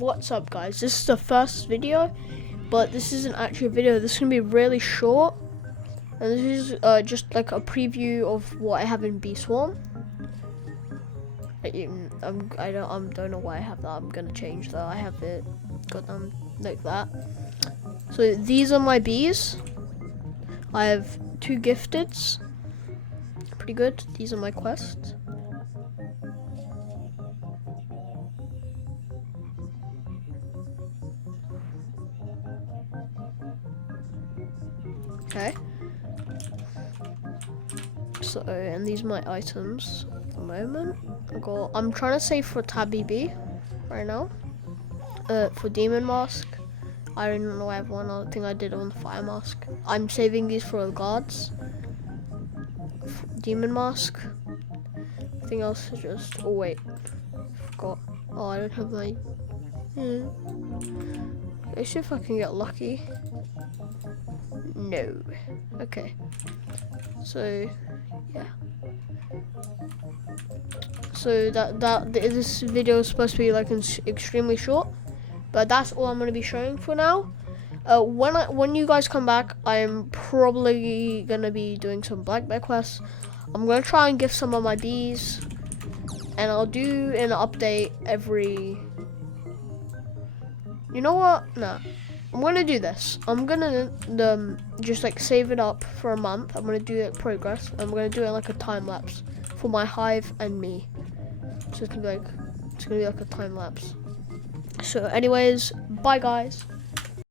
what's up guys, this is the first video, but this isn't actually a video. This is gonna be really short, and this is just like a preview of what I have in Bee Swarm. I don't know why I have that. I'm gonna change that. I have it got them like that. So these are my bees. I have 2 gifteds, pretty good. These are my quests. Okay. So, and these are my items at the moment. I'm trying to save for Tabby Bee right now. For Demon Mask. I don't know, I have one other thing I did on the Fire Mask. I'm saving these for the guards. Demon Mask. Everything else is just, oh wait, forgot. Oh, I don't have my, let's see if I can get lucky. No. Okay. So, yeah. So this video is supposed to be like extremely short, but that's all I'm going to be showing for now. When you guys come back, I'm probably going to be doing some Black Bear quests. I'm going to try and gift some of my bees, and I'll do an update every... You know what? Nah. I'm going to do this. I'm going to just like save it up for a month. I'm going to do it progress. I'm going to do it like a time lapse for my hive and me. So it's going to be like a time lapse. So anyways, bye guys.